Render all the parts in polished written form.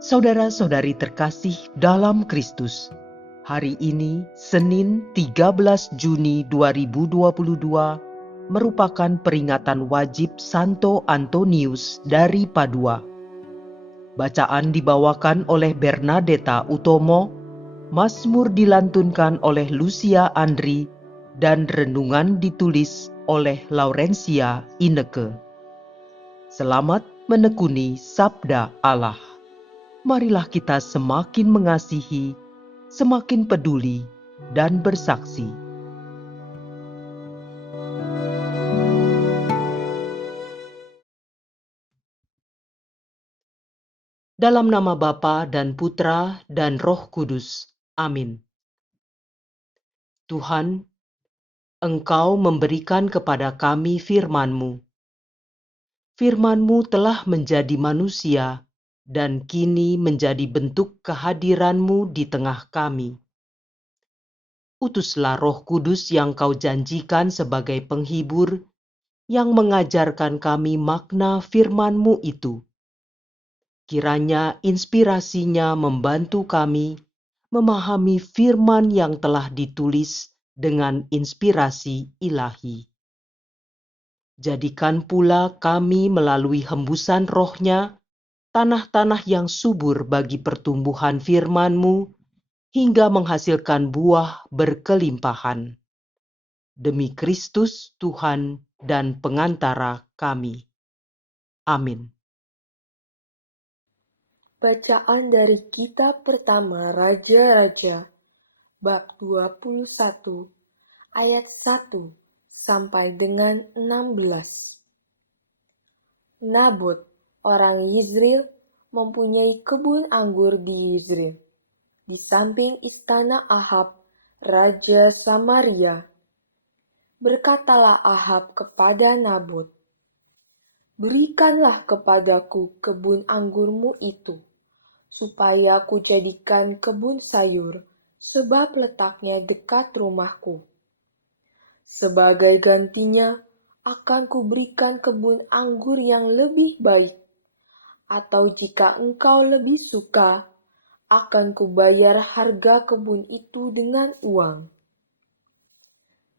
Saudara-saudari terkasih dalam Kristus, hari ini Senin 13 Juni 2022 merupakan peringatan wajib Santo Antonius dari Padua. Bacaan dibawakan oleh Bernadetta Utomo, Mazmur dilantunkan oleh Lucia Andri, dan renungan ditulis oleh Laurencia Ineke. Selamat menekuni Sabda Allah. Marilah kita semakin mengasihi, semakin peduli, dan bersaksi. Dalam nama Bapa dan Putra dan Roh Kudus. Amin. Tuhan, Engkau memberikan kepada kami firman-Mu. Firman-Mu telah menjadi manusia dan kini menjadi bentuk kehadiran-Mu di tengah kami. Utuslah Roh Kudus yang Kau janjikan sebagai penghibur, yang mengajarkan kami makna firman-Mu itu. Kiranya inspirasinya membantu kami memahami firman yang telah ditulis dengan inspirasi ilahi. Jadikan pula kami melalui hembusan roh-Nya, tanah-tanah yang subur bagi pertumbuhan firman-Mu, hingga menghasilkan buah berkelimpahan. Demi Kristus Tuhan dan pengantara kami. Amin. Bacaan dari kitab pertama Raja-Raja, bab 21, ayat 1 sampai dengan 16. Nabot, orang Yizril, mempunyai kebun anggur di Yizril, di samping istana Ahab, Raja Samaria. Berkatalah Ahab kepada Nabot, "Berikanlah kepadaku kebun anggurmu itu, supaya kujadikan kebun sayur, sebab letaknya dekat rumahku. Sebagai gantinya, akan kuberikan kebun anggur yang lebih baik, atau jika engkau lebih suka, akan kubayar harga kebun itu dengan uang."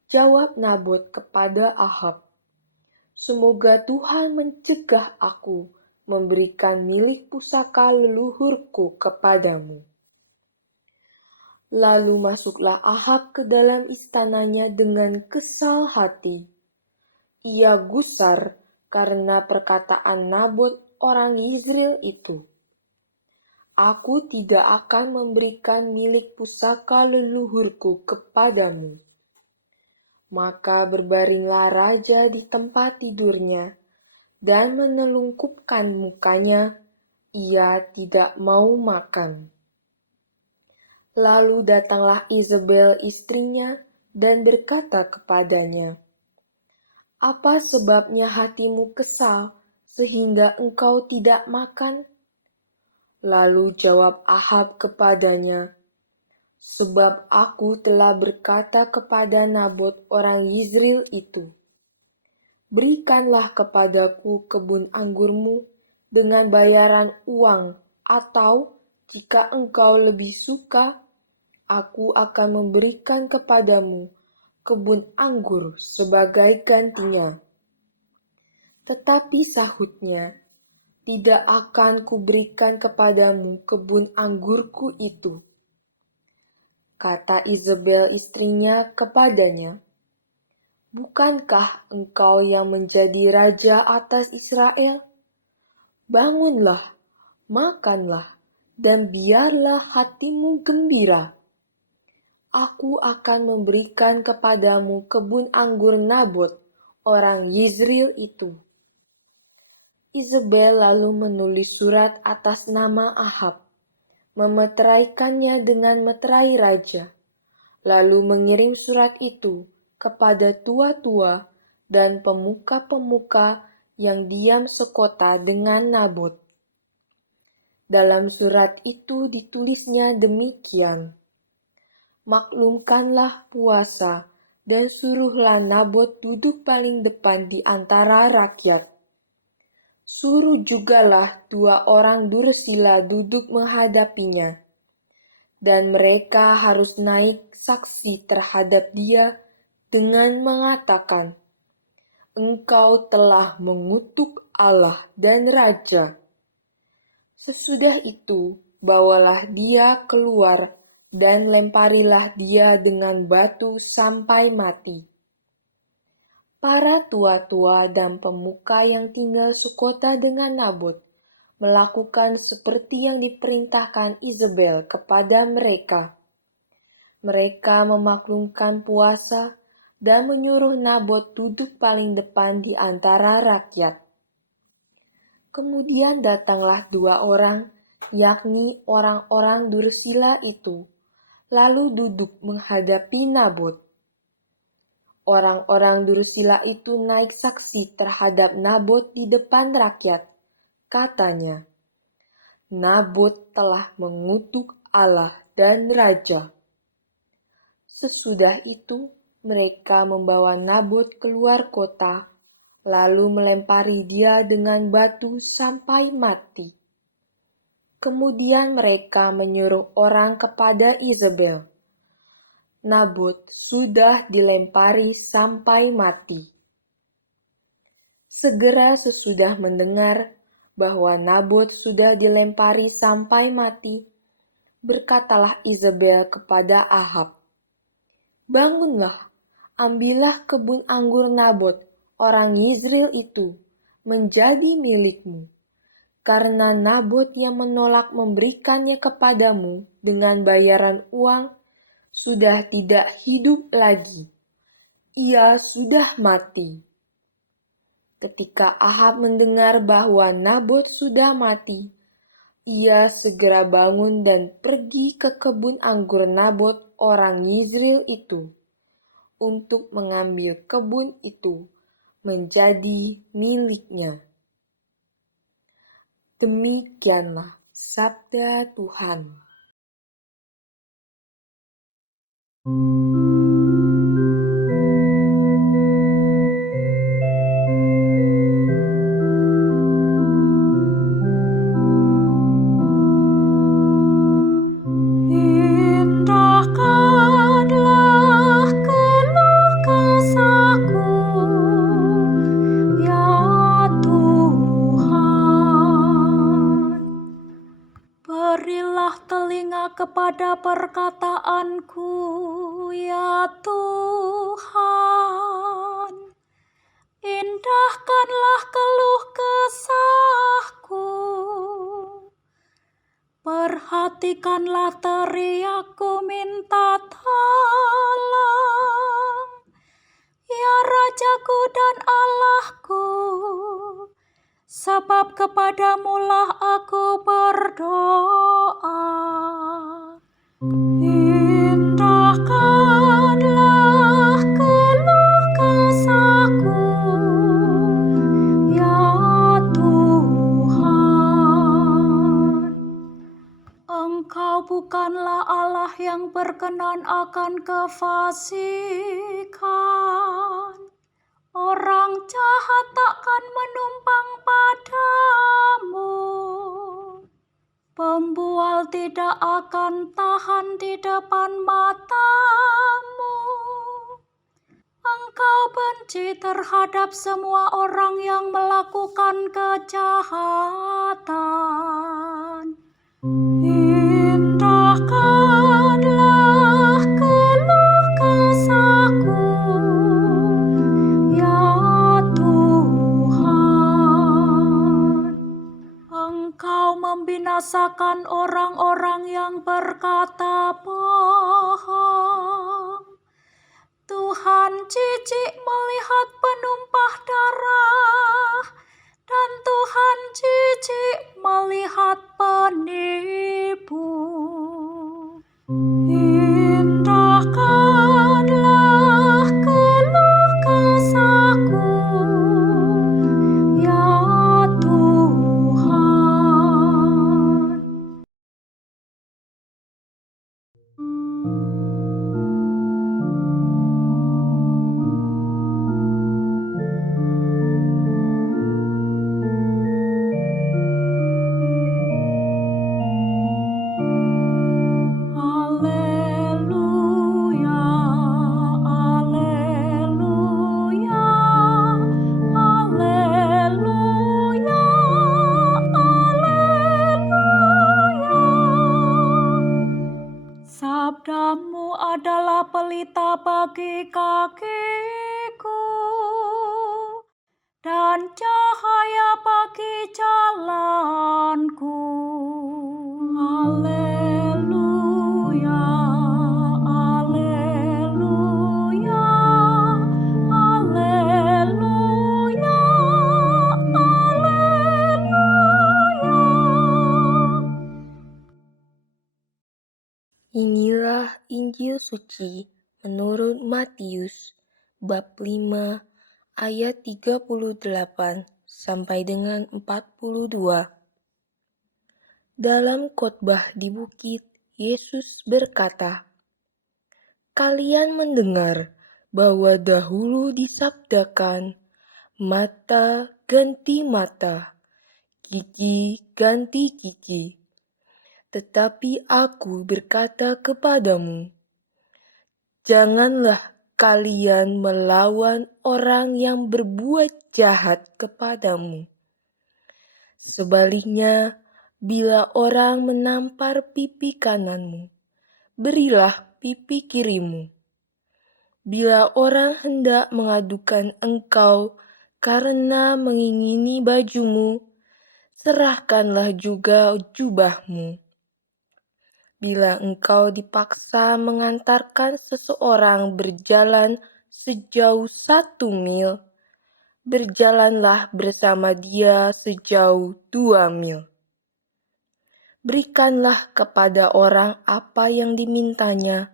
Jawab Nabot kepada Ahab, "Semoga Tuhan mencegah aku memberikan milik pusaka leluhurku kepadamu." Lalu masuklah Ahab ke dalam istananya dengan kesal hati. Ia gusar karena perkataan Nabot orang Yizril itu. "Aku tidak akan memberikan milik pusaka leluhurku kepadamu." Maka berbaringlah raja di tempat tidurnya, dan menelungkupkan mukanya, ia tidak mau makan. Lalu datanglah Isabel istrinya dan berkata kepadanya, "Apa sebabnya hatimu kesal sehingga engkau tidak makan?" Lalu jawab Ahab kepadanya, "Sebab aku telah berkata kepada Nabot orang Yizril itu, berikanlah kepadaku kebun anggurmu dengan bayaran uang, atau jika engkau lebih suka, aku akan memberikan kepadamu kebun anggur sebagai gantinya." Tetapi sahutnya, "Tidak akan kuberikan kepadamu kebun anggurku itu." Kata Isabel istrinya kepadanya, "Bukankah engkau yang menjadi raja atas Israel? Bangunlah, makanlah, dan biarlah hatimu gembira. Aku akan memberikan kepadamu kebun anggur Nabot, orang Yizril itu." Isabel lalu menulis surat atas nama Ahab, memeteraikannya dengan meterai raja, lalu mengirim surat itu kepada tua-tua dan pemuka-pemuka yang diam sekota dengan Nabot. Dalam surat itu ditulisnya demikian, "Maklumkanlah puasa dan suruhlah Nabot duduk paling depan di antara rakyat. Suruh jugalah 2 orang dursila duduk menghadapinya, dan mereka harus naik saksi terhadap dia dengan mengatakan, "Engkau telah mengutuk Allah dan Raja." Sesudah itu, bawalah dia keluar dan lemparilah dia dengan batu sampai mati. Para tua-tua dan pemuka yang tinggal sekota dengan Nabot melakukan seperti yang diperintahkan Izebel kepada mereka. Mereka memaklumkan puasa dan menyuruh Nabot duduk paling depan di antara rakyat. Kemudian datanglah 2 orang, yakni orang-orang dursila itu, lalu duduk menghadapi Nabot. Orang-orang dursila itu naik saksi terhadap Nabot di depan rakyat. Katanya, "Nabot telah mengutuk Allah dan Raja." Sesudah itu, mereka membawa Nabot keluar kota, lalu melempari dia dengan batu sampai mati. Kemudian mereka menyuruh orang kepada Izebel, "Nabot sudah dilempari sampai mati." Segera sesudah mendengar bahwa Nabot sudah dilempari sampai mati, berkatalah Izebel kepada Ahab, "Bangunlah, ambillah kebun anggur Nabot, orang Yizril itu, menjadi milikmu. Karena Nabot yang menolak memberikannya kepadamu dengan bayaran uang, sudah tidak hidup lagi. Ia sudah mati." Ketika Ahab mendengar bahwa Nabot sudah mati, ia segera bangun dan pergi ke kebun anggur Nabot orang Yizril itu untuk mengambil kebun itu menjadi miliknya. Demikianlah sabda Tuhan. Indahkanlah keluh kesahku, ya Tuhan. Berilah telinga kepada perkataanku, ya Tuhan. Indahkanlah keluh kesahku. Perhatikanlah teriakku minta tolong, ya Rajaku dan Allahku, sebab kepadamulah aku berdoa. Indahkanlah keluh kesahku, ya Tuhan. Engkau bukanlah Allah yang berkenan akan kefasikan. Orang jahat takkan menumpang padamu. Pembual tidak akan tahan di depan matamu. Engkau benci terhadap semua orang yang melakukan kejahatan. Indahkanlah keluh kesahku, ya Tuhan. Engkau membinasakan orang-orang yang berkata bohong. Tuhan jijik melihat penumpah darah, dan Tuhan jijik melihat penipu. Indahkanlah keluh kesahku, ya Tuhan. bagi kakiku dan cahaya bagi jalanku. Haleluya, haleluya, haleluya, haleluya. Inilah Injil suci menurut Matius bab 5 ayat 38 sampai dengan 42. Dalam khotbah di bukit, Yesus berkata, "Kalian mendengar bahwa dahulu disabdakan, mata ganti mata, gigi ganti gigi. Tetapi aku berkata kepadamu, janganlah kalian melawan orang yang berbuat jahat kepadamu. Sebaliknya, bila orang menampar pipi kananmu, berilah pipi kirimu. Bila orang hendak mengadukan engkau karena mengingini bajumu, serahkanlah juga jubahmu. Bila engkau dipaksa mengantarkan seseorang berjalan sejauh 1 mil, berjalanlah bersama dia sejauh 2 mil. Berikanlah kepada orang apa yang dimintanya,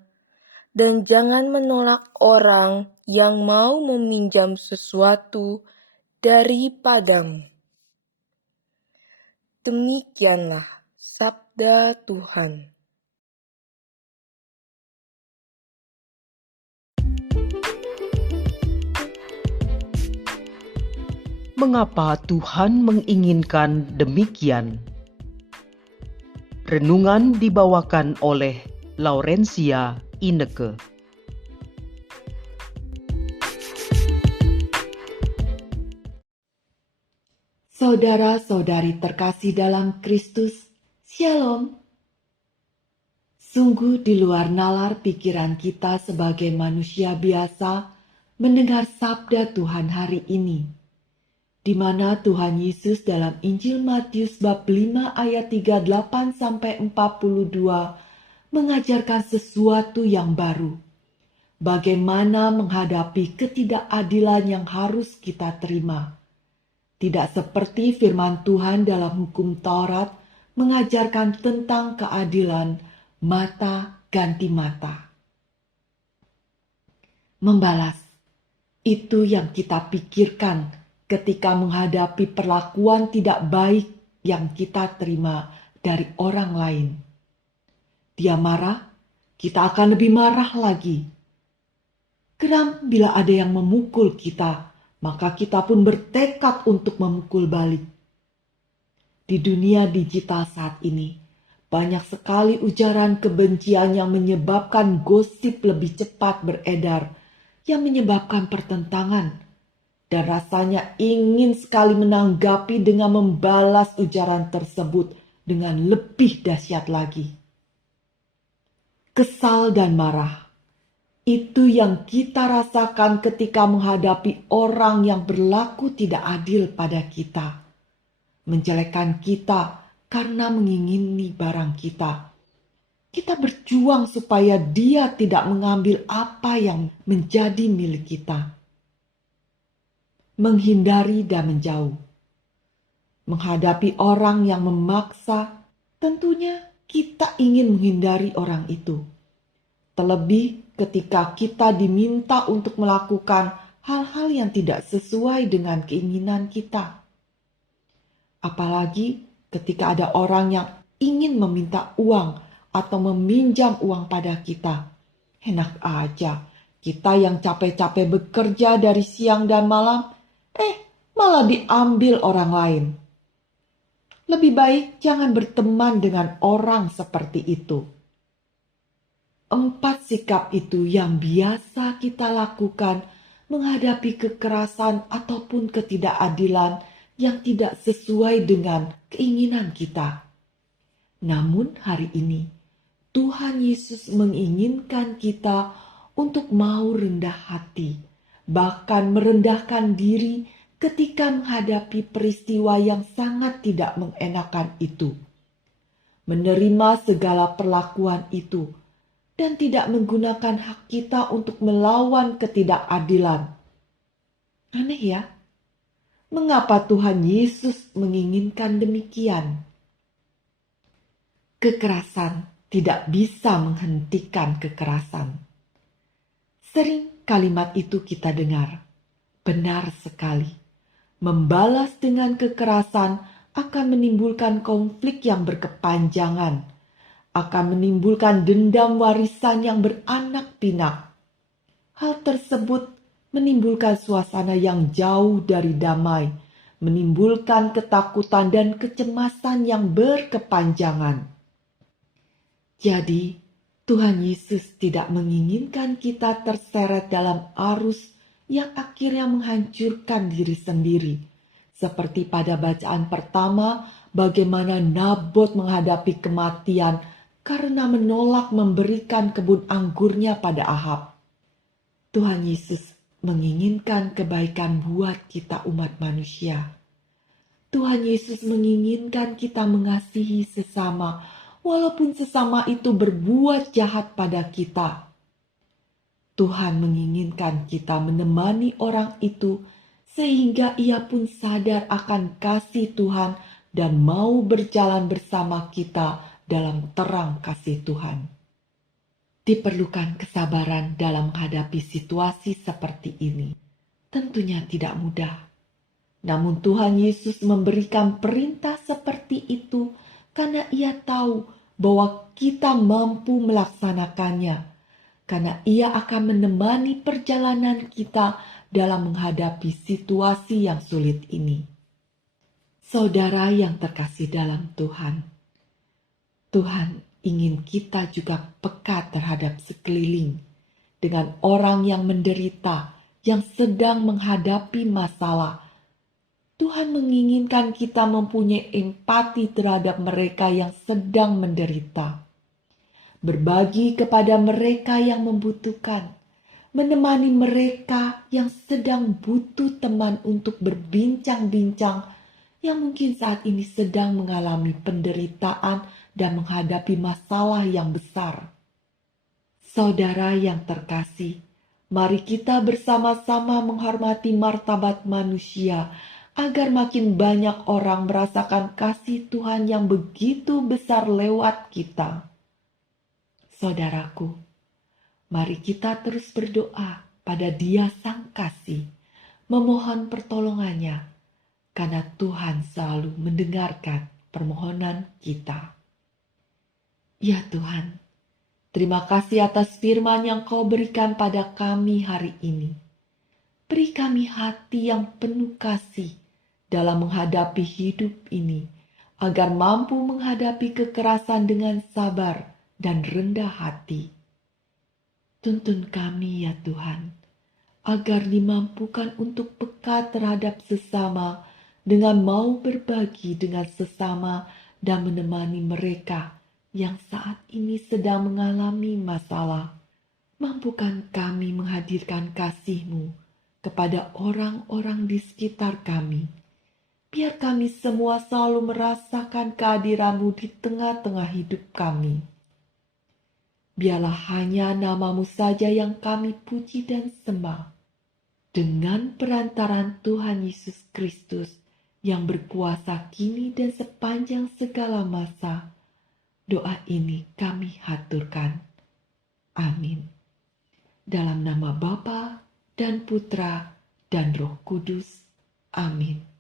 dan jangan menolak orang yang mau meminjam sesuatu daripadamu." Demikianlah sabda Tuhan. Mengapa Tuhan menginginkan demikian? Renungan dibawakan oleh Laurencia Ineke. Saudara-saudari terkasih dalam Kristus, Shalom. Sungguh di luar nalar pikiran kita sebagai manusia biasa mendengar sabda Tuhan hari ini, di mana Tuhan Yesus dalam Injil Matius bab 5 ayat 38-42 mengajarkan sesuatu yang baru. Bagaimana menghadapi ketidakadilan yang harus kita terima. Tidak seperti firman Tuhan dalam hukum Taurat mengajarkan tentang keadilan mata ganti mata. Membalas, itu yang kita pikirkan ketika menghadapi perlakuan tidak baik yang kita terima dari orang lain. Dia marah, kita akan lebih marah lagi. Geram bila ada yang memukul kita, maka kita pun bertekad untuk memukul balik. Di dunia digital saat ini, banyak sekali ujaran kebencian yang menyebabkan gosip lebih cepat beredar, yang menyebabkan pertentangan, dan rasanya ingin sekali menanggapi dengan membalas ujaran tersebut dengan lebih dahsyat lagi. Kesal dan marah, itu yang kita rasakan ketika menghadapi orang yang berlaku tidak adil pada kita, menjelekkan kita karena mengingini barang kita. Kita berjuang supaya dia tidak mengambil apa yang menjadi milik kita. Menghindari dan menjauh. Menghadapi orang yang memaksa, tentunya kita ingin menghindari orang itu. Terlebih ketika kita diminta untuk melakukan hal-hal yang tidak sesuai dengan keinginan kita. Apalagi ketika ada orang yang ingin meminta uang atau meminjam uang pada kita. Enak aja, kita yang capek-capek bekerja dari siang dan malam, malah diambil orang lain. Lebih baik jangan berteman dengan orang seperti itu. 4 sikap itu yang biasa kita lakukan menghadapi kekerasan ataupun ketidakadilan yang tidak sesuai dengan keinginan kita. Namun hari ini, Tuhan Yesus menginginkan kita untuk mau rendah hati, bahkan merendahkan diri ketika menghadapi peristiwa yang sangat tidak mengenakan itu. Menerima segala perlakuan itu dan tidak menggunakan hak kita untuk melawan ketidakadilan. Aneh ya, mengapa Tuhan Yesus menginginkan demikian? Kekerasan tidak bisa menghentikan kekerasan. Sering kalimat itu kita dengar. Benar sekali. Membalas dengan kekerasan akan menimbulkan konflik yang berkepanjangan, akan menimbulkan dendam warisan yang beranak pinak. Hal tersebut menimbulkan suasana yang jauh dari damai, menimbulkan ketakutan dan kecemasan yang berkepanjangan. Jadi, Tuhan Yesus tidak menginginkan kita terseret dalam arus yang akhirnya menghancurkan diri sendiri. Seperti pada bacaan pertama, bagaimana Nabot menghadapi kematian karena menolak memberikan kebun anggurnya pada Ahab. Tuhan Yesus menginginkan kebaikan buat kita umat manusia. Tuhan Yesus menginginkan kita mengasihi sesama, walaupun sesama itu berbuat jahat pada kita. Tuhan menginginkan kita menemani orang itu sehingga ia pun sadar akan kasih Tuhan dan mau berjalan bersama kita dalam terang kasih Tuhan. Diperlukan kesabaran dalam menghadapi situasi seperti ini. Tentunya tidak mudah. Namun Tuhan Yesus memberikan perintah seperti itu karena ia tahu bahwa kita mampu melaksanakannya. Karena ia akan menemani perjalanan kita dalam menghadapi situasi yang sulit ini. Saudara yang terkasih dalam Tuhan, Tuhan ingin kita juga peka terhadap sekeliling dengan orang yang menderita, yang sedang menghadapi masalah. Tuhan menginginkan kita mempunyai empati terhadap mereka yang sedang menderita. Berbagi kepada mereka yang membutuhkan, menemani mereka yang sedang butuh teman untuk berbincang-bincang, yang mungkin saat ini sedang mengalami penderitaan dan menghadapi masalah yang besar. Saudara yang terkasih, mari kita bersama-sama menghormati martabat manusia, agar makin banyak orang merasakan kasih Tuhan yang begitu besar lewat kita. Saudaraku, mari kita terus berdoa pada Dia Sang Kasih, memohon pertolongannya, karena Tuhan selalu mendengarkan permohonan kita. Ya Tuhan, terima kasih atas firman yang Kau berikan pada kami hari ini. Beri kami hati yang penuh kasih dalam menghadapi hidup ini, agar mampu menghadapi kekerasan dengan sabar dan rendah hati. Tuntun kami ya Tuhan, agar dimampukan untuk peka terhadap sesama dengan mau berbagi dengan sesama dan menemani mereka yang saat ini sedang mengalami masalah. Mampukan kami menghadirkan kasih-Mu kepada orang-orang di sekitar kami. Biar kami semua selalu merasakan kehadiran-Mu di tengah-tengah hidup kami. Biarlah hanya nama-Mu saja yang kami puji dan sembah. Dengan perantaran Tuhan Yesus Kristus yang berkuasa kini dan sepanjang segala masa, doa ini kami haturkan. Amin. Dalam nama Bapa dan Putra dan Roh Kudus. Amin.